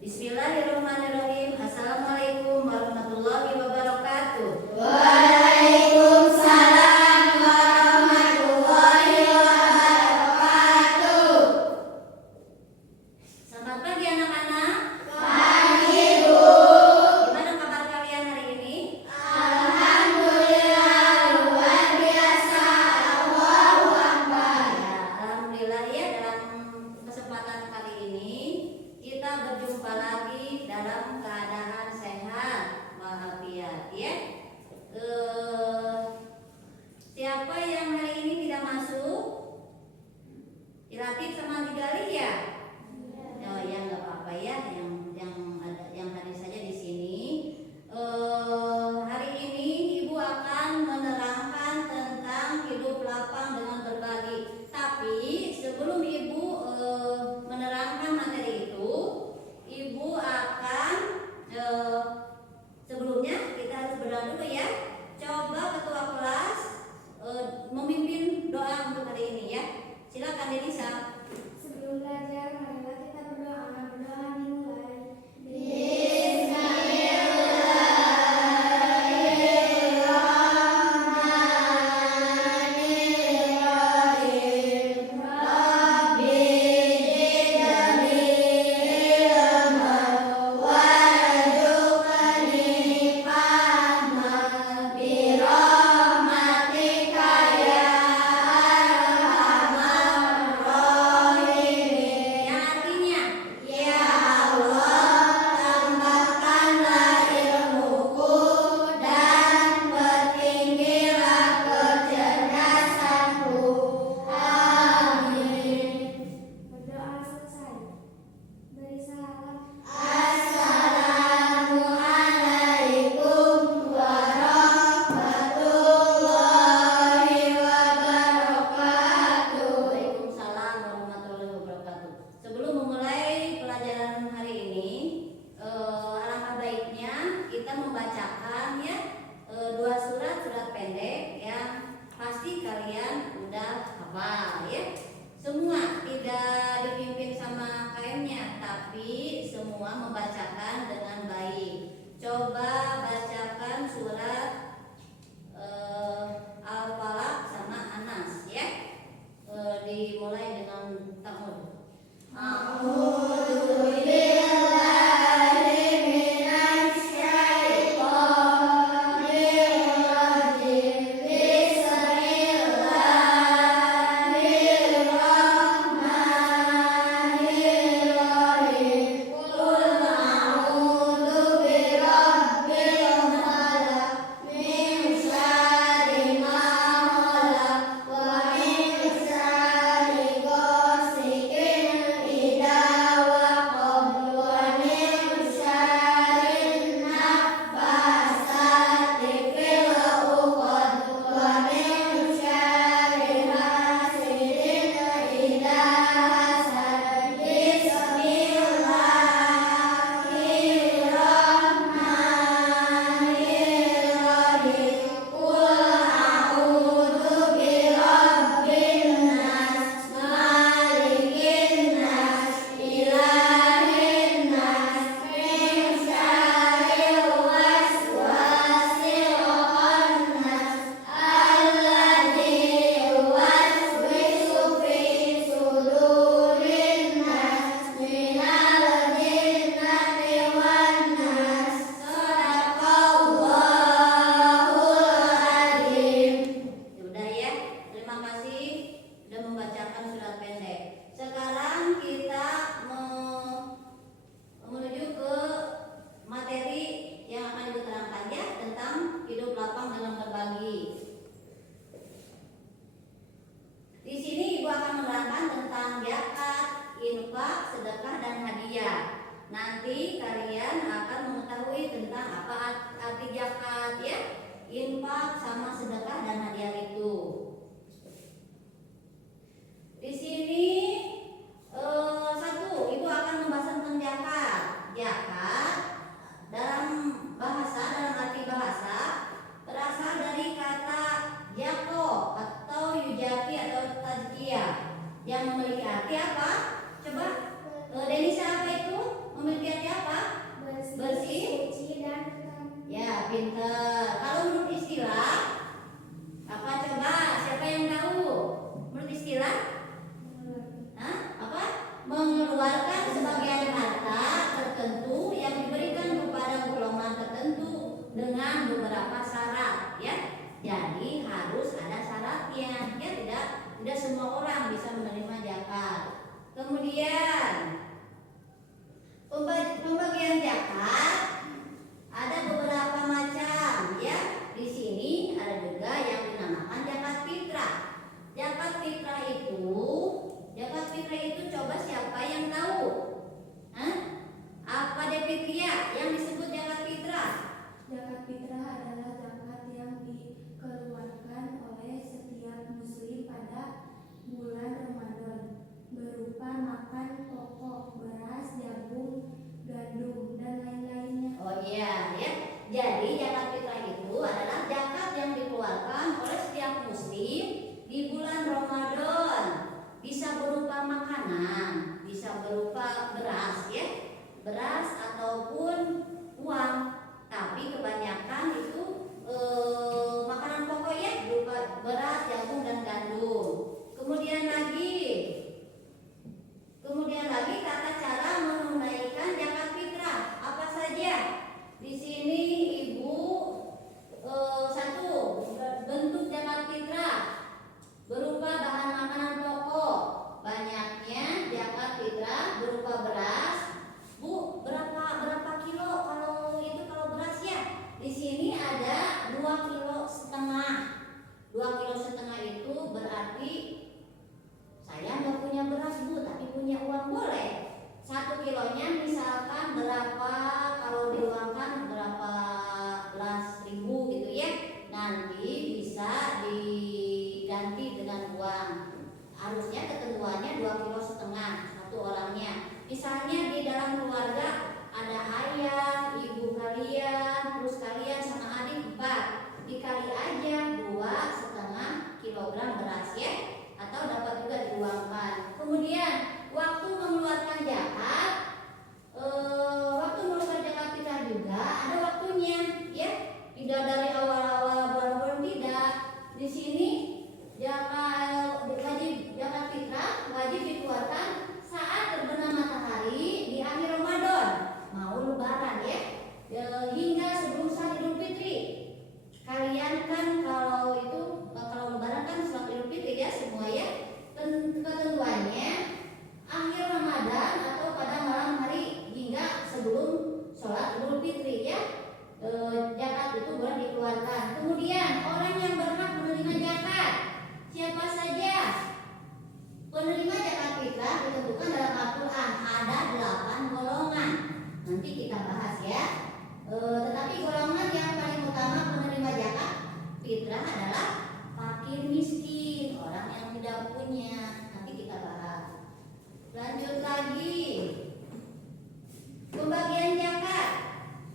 Bismillahirrahmanirrahim. Assalamualaikum warahmatullahi wabarakatuh. Waalaikumsalam warahmatullahi wabarakatuh. Selamat pagi anak-anak. Pagi, Bu. Gimana kabar kalian hari ini? Alhamdulillah luar biasa. Allahu Akbar. Ya, alhamdulillah ya, dalam kesempatan kali ini kita berjumpa lagi dalam keadaan sehat walafiat ya. Siapa yang hari ini tidak masuk? Ilatif sama Tigali ya? Oh ya, nggak apa-apa ya, yang hadir saja di sini. Hari ini Ibu akan menerangkan tentang hidup lapang dengan berbagi. Tapi sebelum Ibu menerangkan materi itu, Ibu akan sebelumnya kita harus berdoa dulu ya. Coba ketua kelas memimpin doa untuk hari ini ya. Silakan Denisa. Sebelum belajar, marilah kita berdoa. Berdoa dimulai. Bismillahirrahmanirrahim. Rabbi zidni ilma warzuqni fahma birahmatika ya arhamar rahimin. Yang artinya Ya Allah, tambahkanlah ilmuku dan pertinggilah kecerdasanku. Amin. Berdoa selesai. Beri salam. Assalamualaikum warahmatullahi wabarakatuh. Waalaikumsalam warahmatullahi wabarakatuh. Sebelum memulai pelajaran hari ini, alangkah baiknya kita membacakan ya dua surat pendek yang pasti kalian udah hafal ya. Semua tidak dipimpin sama KM-nya, tapi semua membacakan dengan baik. Coba bacakan surat Al-Falaq sama Anas ya. Dimulai dengan ta'awudz. A'udzu billahi minasy syaithanir rajim. Bismillahirrahmanirrahim. Qul a'udzu birabbil falaq min syarri ma khalaq wa min syarri ghasiqin idza waqab wa min syarri naffasati fil 'uqad wa min syarri hasidin idza hasad. Bismillahirrahmanirrahim. Qul a'udzu birabbin nas, malikin nas, ilahin nas, min syarril waswasil khannas, alladzi yuwaswisu fi sudurin nas, minal jinnati wan nas. Shadaqallahul adzim. Sudah ya, terima kasih sudah membacakan surat pendek. Sekarang kita menuju ke materi yang akan Ibu terangkan ya, tentang hidup lapang dengan berbagi. Di sini Ibu akan menerangkan tentang zakat, infak, sedekah dan hadiah. Nanti kalian akan mengetahui tentang apa arti zakat ya, infak sama sedekah dan hadiah itu. Di sini satu, Ibu akan membahas tentang zakat. Zakat dalam arti bahasa berasal dari kata jako atau yujaki atau tajkiyah yang memiliki arti apa? Coba Denisa, apa itu memiliki arti apa? pokok, beras, jagung, gandum, dan lain-lainnya. Oh iya ya. Jadi zakat fitrah itu adalah zakat yang dikeluarkan oleh setiap muslim di bulan Ramadan. Bisa berupa makanan, bisa berupa beras ya. Beras ataupun uang. Tapi kebanyakan itu makanan pokok ya, berupa beras, jagung dan gandum. Kemudian lagi tata cara menunaikan zakat fitrah apa saja? Di sini Ibu satu bentuk zakat fitrah berupa bahan makanan pokok. Banyaknya zakat fitrah berupa beras. Bu, berapa kilo kalau beras ya? Di sini ada 2,5 kilo. 2,5 kilo itu berarti saya nggak punya beras Bu, tapi punya uang boleh. 1 kilonya misalkan berapa, kalau diuangkan berapa belas ribu gitu ya. Nanti bisa diganti dengan uang. Harusnya ketentuannya 2,5 kilo satu orangnya. Misalnya di dalam keluarga ada ayah, ibu kalian, terus kalian sama adik 4, dikali aja 2,5 kilogram beras ya, atau dapat juga diuangkan. Kemudian waktu mengeluarkan zakat, kita juga ada waktunya ya, tidak dari awal-awal bulan tidak. Di sini zakat fitrah wajib dikeluarkan saat terbenam matahari di akhir Ramadan, mau lebaran ya, hingga sebelum saat Idul Fitri. Kalian kan kalau lebaran kan setelah Idul Fitri ya semua ya. Ketentuannya akhir Ramadan atau pada malam hari hingga sebelum sholat Idul Fitri ya. Zakat itu boleh dikeluarkan. Kemudian orang yang berhak menerima zakat siapa saja? Penerima zakat fitrah ditentukan dalam Al-Quran ada 8 golongan. Nanti kita bahas ya. Tetapi golongan yang paling utama penerima zakat fitrah adalah fakir miskin, orang yang tidak punya. Nanti kita bahas. Lanjut lagi.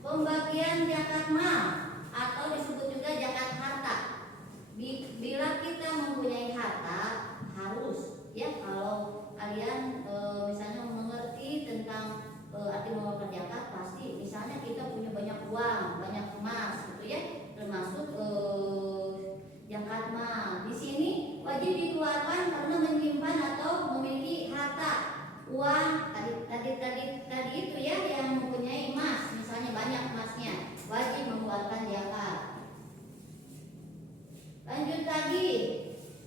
Pembagian zakat mal atau disebut juga zakat harta. Bila kita mempunyai harta harus ya, kalau kalian misalnya mengerti tentang arti mengeluarkan zakat, pasti misalnya kita punya banyak uang, banyak emas gitu ya, termasuk zakat mal. Di sini wajib dikeluarkan karena menyimpan atau memiliki harta uang tadi itu ya, yang mempunyai emas, misalnya banyak emasnya, wajib mengeluarkan zakat. Lanjut lagi,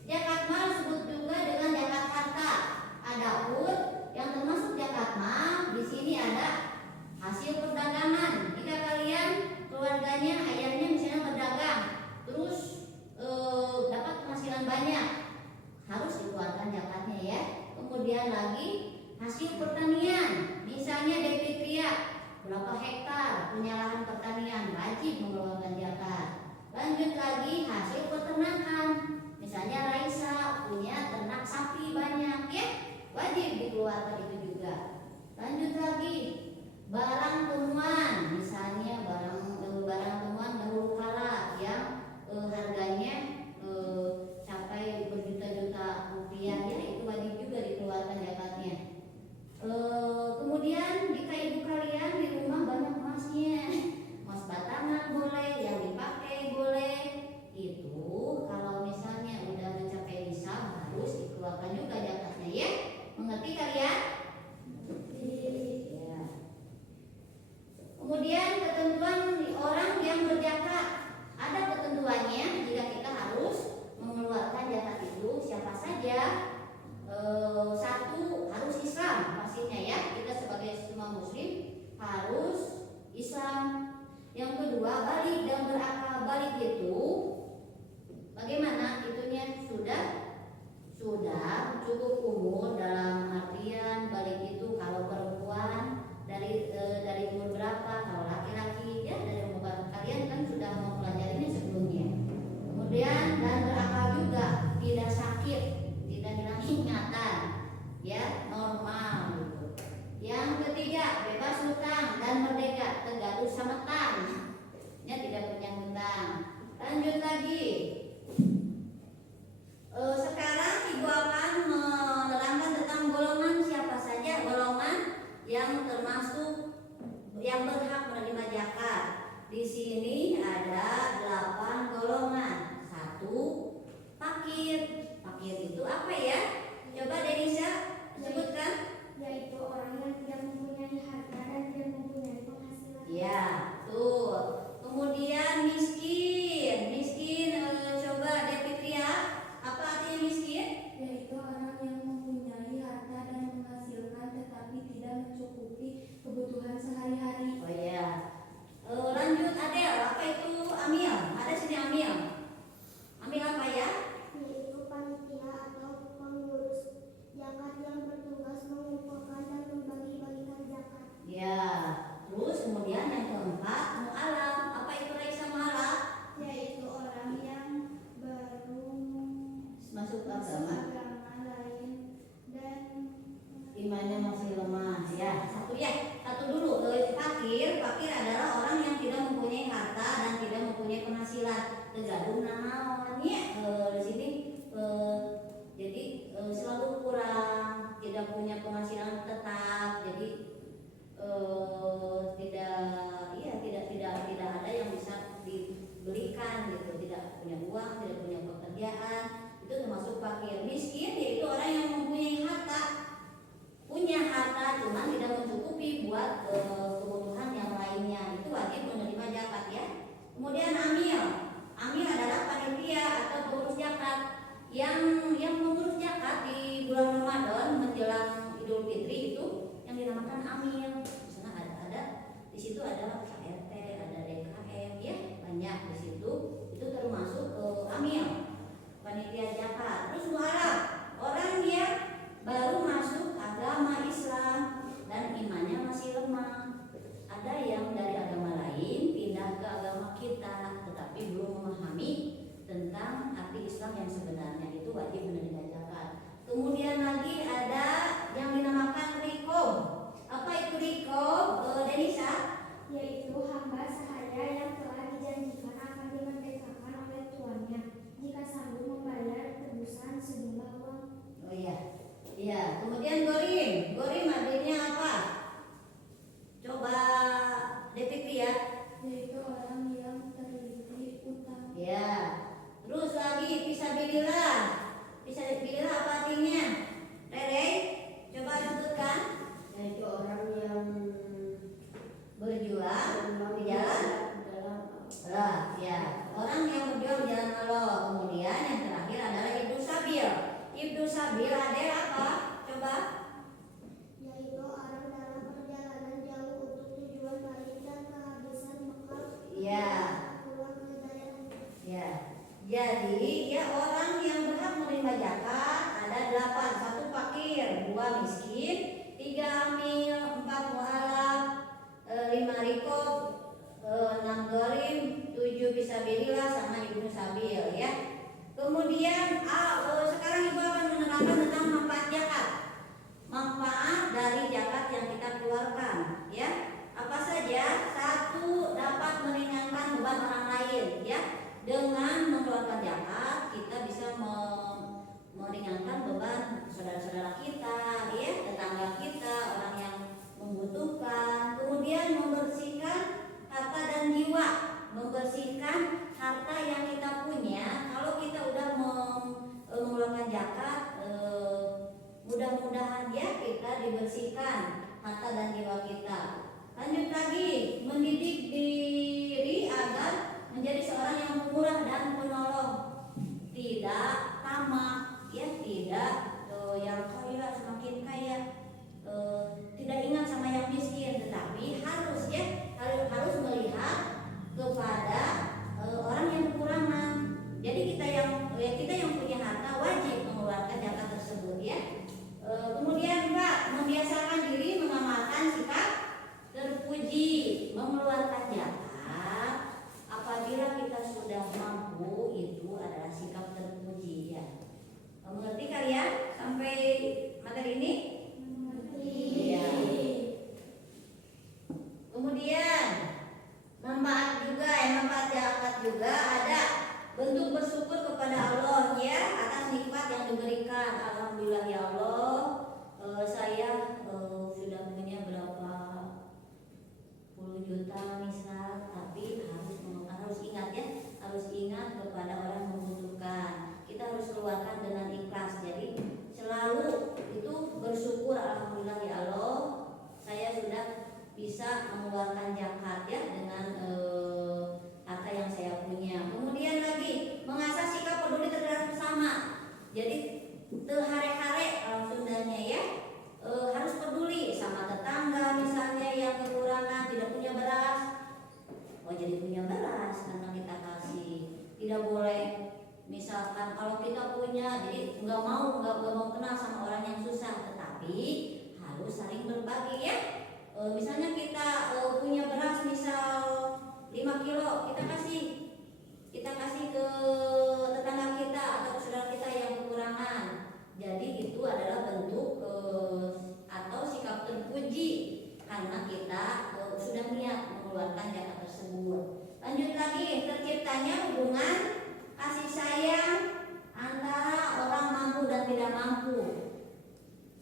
zakat mal disebut juga dengan zakat harta. Adapun yang termasuk zakat mal di sini ada hasil perdagangan. Jika kalian keluarganya ayahnya misalnya berdagang, terus dapat penghasilan banyak, harus dikeluarkan zakatnya ya. Kemudian lagi hasil pertanian, misalnya Devitria berapa hektar punya lahan pertanian, wajib mengeluarkan zakat. Lanjut lagi hasil peternakan, misalnya Raisa punya ternak sapi banyak ya, wajib dikeluarkan itu juga. Lanjut lagi barang temuan, misalnya barang temuan dahulu kala yang harganya capai berjuta-juta rupiah ya, itu wajib juga dikeluarkan zakatnya. Kemudian jika ibu kalian di rumah banyak emasnya, emas batangan boleh, yang dipakai boleh, itu kalau misalnya udah mencapai nisab harus dikeluarkan juga zakatnya ya. Mengerti kalian? Ya. Kemudian ketentuan orang yang berzakat, ada ketentuannya jika kita harus mengeluarkan zakat itu siapa saja. Satu, harus Islam pastinya ya, kita sebagai semua muslim harus Islam. Yang kedua, balik dan berakal. Balik itu bagaimana itunya, sudah cukup umur, dalam artian balik itu kalau perempuan dari umur berapa, kalau laki-laki ya dari umur berapa. Kalian kan sudah mempelajarinya sebelumnya. Kemudian dan berakal juga, tidak sakit, tidak hilang ingatan ya, normal gitu. yang termasuk yang berhak menerima zakat. Di sini ada 8 golongan. 1, fakir. Fakir itu apa ya? Coba Denisa sebutkan. Yaitu orang yang tidak mempunyai harta dan tidak mempunyai penghasilan. Ya, tuh. Kemudian miskin. Miskin coba Devitria, apa artinya miskin? Yaitu orang yang mempunyai harta dan menghasilkan tetapi tidak mencukupi kebutuhan sehari-hari. Oh ya. Lanjut Adel, apa itu amil? Ada sini amil. Amil apa ya? Yaitu panitia atau pengurus zakat yang bertugas mengumpulkan dan membagi-bagikan zakat. Ya. Terus kemudian yang keempat mu'alaf. Apa itu Raisa mu'alaf? Yaitu orang yang baru Masuk masuk agama. agama lain dan Imannya masih lemah. Ya, satu dulu. Fakir adalah orang yang tidak mempunyai harta dan tidak mempunyai penghasilan. Tergadung naonnya di sini jadi selalu kurang, tidak punya penghasilan tetap. Jadi tidak ada yang bisa diberikan gitu. Tidak punya uang, tidak punya pekerjaan. Itu termasuk fakir. Miskin yaitu orang yang mempunyai harta. Punya harta cuman tidak mencukupi buat kebutuhan yang lainnya, itu wajib menerima zakat ya. Kemudian amil adalah panitia atau pengurus zakat yang mengurus zakat di bulan Ramadan menjelang Idul Fitri, itu yang dinamakan amil. Misalnya ada di situ ada KRT, ada DKM ya, banyak di situ. Itu termasuk amil, panitia zakat. Terus mu'alaf, orang yang baru masuk agama Islam dan imannya masih lemah. Ada yang dari agama lain pindah ke agama kita tetapi belum memahami tentang arti Islam yang sebenarnya, itu wajib menerima zakat. Kemudian lagi ada yang dinamakan riqob. Apa itu riqob, Denisa? yaitu hamba sahaya yang telah dijanjikan akan dimerdekakan oleh tuannya jika sanggup membayar tebusan sejumlah uang. Oh iya. Iya, kemudian gorim artinya apa? Coba Devitri ya. Yaitu orang yang terlilit utang. Ya. Terus lagi fisabilillah. Fisabilillah apa artinya? Rere, coba sebutkan. Yaitu orang yang Berjuang di jalan Allah. Ya, orang yang berjuang di jalan Allah. Kemudian yang terakhir adalah ibnu sabil. Ibnu sabil adalah apa? Coba. yaitu orang dalam perjalanan jauh untuk tujuan baik dan kehabisan bekal. Ya. Pulang ke daerah. Ya, jadi ya orang yang berhak menerima zakat ada 8. 1 fakir, 2 miskin, 3 amil, 4 mu'alaf, 5 riqob, 6 gorim, 7 fisabilillah sama ibnu sabil ya. Kemudian sekarang ibu akan menerangkan tentang manfaat zakat. Manfaat dari zakat yang kita keluarkan ya. Apa saja? 1, dapat meringankan beban orang lain ya. Dengan mengeluarkan zakat kita bisa meringankan beban saudara-saudara kita ya, tetangga kita, orang yang membutuhkan. Kemudian membersihkan harta dan jiwa, membersihkan harta yang kita punya. Kalau kita udah mengeluarkan zakat, mudah-mudahan ya kita dibersihkan harta dan jiwa kita. Lanjut lagi, mendidik diri agar menjadi seorang yang murah dan penolong, tidak tamak ya, tidak yang kaya semakin kaya, tidak ingat sama yang miskin, tetapi harus ya harus melihat kepada orang yang kekurangan. Jadi kita yang punya harta wajib mengeluarkan zakat tersebut ya. Kemudian Pak, membiasakan diri mengamalkan sikap terpuji. bisa mengeluarkan zakat ya dengan harta yang saya punya. Kemudian lagi mengasah sikap peduli terhadap sesama. Jadi hare-hare kalau Sundanya ya, harus peduli sama tetangga misalnya yang kekurangan tidak punya beras. Oh jadi punya beras karena kita kasih. Tidak boleh misalkan kalau kita punya jadi nggak mau kenal sama orang yang susah, tetapi harus saling berbagi ya. Misalnya kita punya beras misal 5 kilo, kita kasih ke tetangga kita atau saudara kita yang kekurangan. Jadi itu adalah bentuk atau sikap terpuji karena kita sudah niat mengeluarkan zakat tersebut. Lanjut lagi, terciptanya hubungan kasih sayang antara orang mampu dan tidak mampu.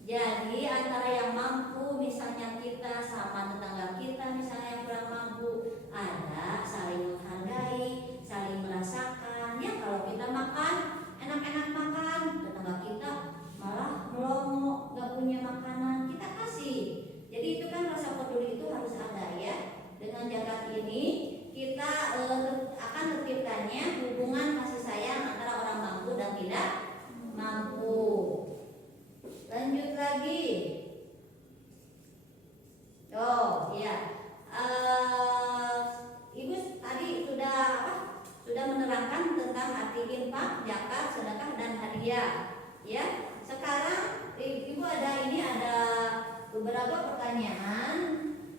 Jadi antara yang mampu misalnya kita sama tetangga kita misalnya yang kurang mampu, ada saling menghargai, saling merasakan ya. Kalau kita makan enak-enak makan, tetangga kita malah melongo gak punya makanan, kita kasih. Jadi itu kan rasa peduli itu harus ada ya. Dengan zakat ini kita akan terciptanya hubungan kasih sayang antara orang mampu dan tidak mampu. Lanjut lagi. Oh ya, Ibu tadi sudah menerangkan tentang arti infak, zakat, sedekah dan hadiah. Ya, sekarang Ibu ada beberapa pertanyaan.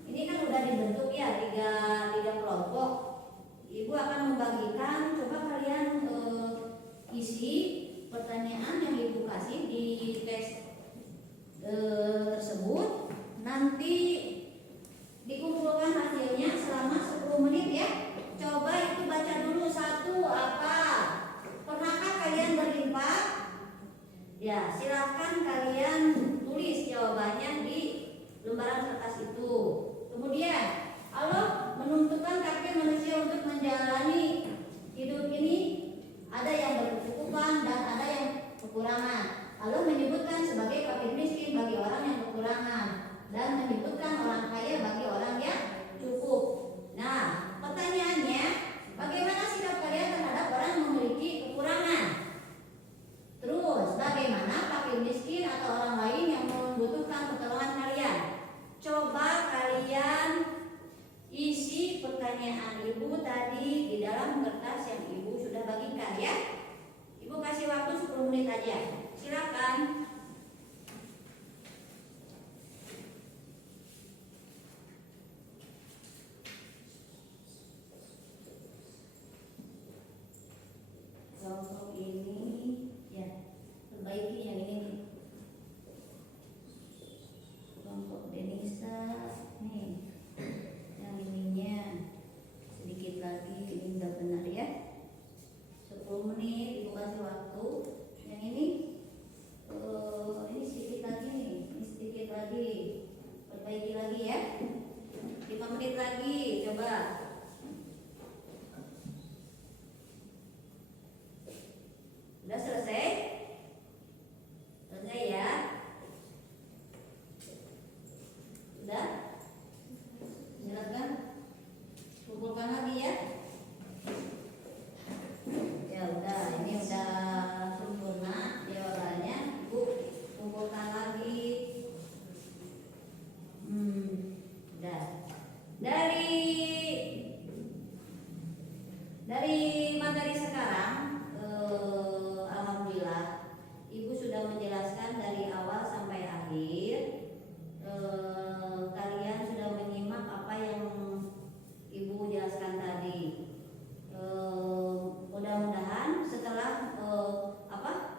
Ini kan udah dibentuk ya tiga kelompok. Ibu akan membagikan, coba kalian isi pertanyaan yang Ibu kasih di tes tersebut. Nanti dikumpulkan hasilnya selama 10 menit ya. Coba itu baca dulu satu apa. Pernahkah kalian berinfak? Ya, silahkan kalian tulis jawabannya di lembaran kertas itu. Kemudian, Allah menentukan takdir manusia untuk menjalani hidup ini. Ada yang berkecukupan dan ada yang kekurangan. Allah menyebutkan sebagai fakir miskin bagi orang yang kekurangan dan menyebutkan orang kaya bagi orang yang cukup. Nah, pertanyaannya, bagaimana sikap kalian terhadap orang yang memiliki kekurangan? Terus, bagaimana fakir miskin atau orang lain yang membutuhkan pertolongan kalian? Coba kalian isi pertanyaan Ibu tadi di dalam kertas yang Ibu sudah bagikan ya. Ibu kasih waktu 10 menit aja. Silakan. Kelompok ini ya, perbaiki yang ini nih. Kelompok Denisa nih, yang ininya sedikit lagi, ini udah benar ya. 10 menit Ibu kasih waktu. Yang ini sedikit lagi nih, ini sedikit lagi, perbaiki lagi ya. 5 menit lagi, coba. Udah selesai? Selesai ya? Udah? Silakan kumpulkan lagi ya. Ya udah, ini udah sempurna jawabannya. Ibu kumpulkan lagi. Udah. Dari materi sekarang, alhamdulillah Ibu sudah menjelaskan dari awal sampai akhir. Kalian sudah menyimak apa yang Ibu jelaskan tadi. Mudah-mudahan setelah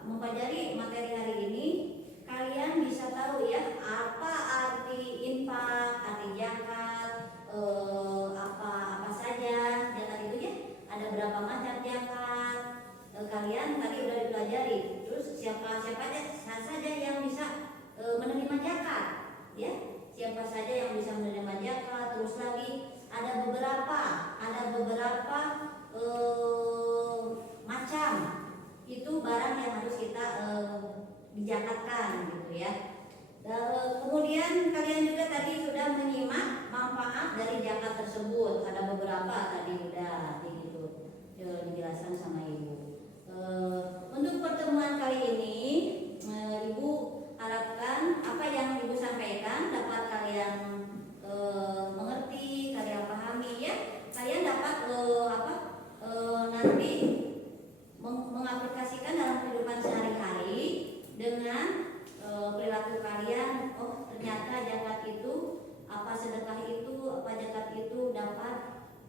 mempelajari materi hari ini, kalian bisa tahu ya apa arti infak, arti zakat, apa saja zakat itu ya. Ada berapa macam zakat? Kalian tadi udah dipelajari. Terus siapa saja yang bisa menerima zakat, ya? Siapa saja yang bisa menerima zakat? Terus lagi ada beberapa macam itu barang yang harus kita dizakatkan gitu ya. Kemudian kalian juga tadi sudah menyimak manfaat dari zakat tersebut. Ada beberapa tadi udah gitu dijelaskan sama ibu. Untuk pertemuan kali ini, ibu harapkan apa yang ibu sampaikan dapat kalian mengerti, kalian pahami ya. Kalian dapat nanti mengaplikasikan dalam kehidupan sehari-hari dengan perilaku kalian. Oh, ternyata zakat itu, apa sedekah itu, apa zakat itu dapat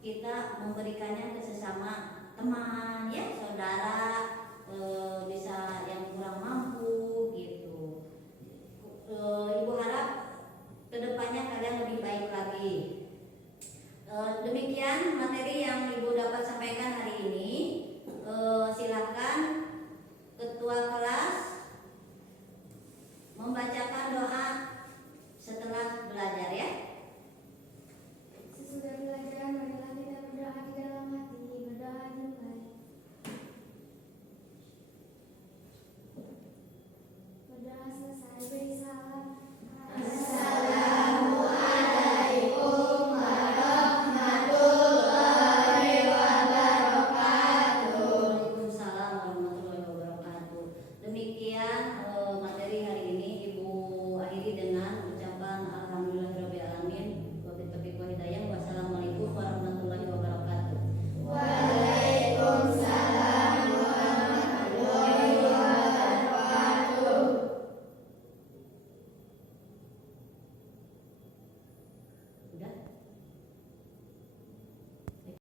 kita memberikannya ke sesama teman ya, saudara, bisa yang kurang mampu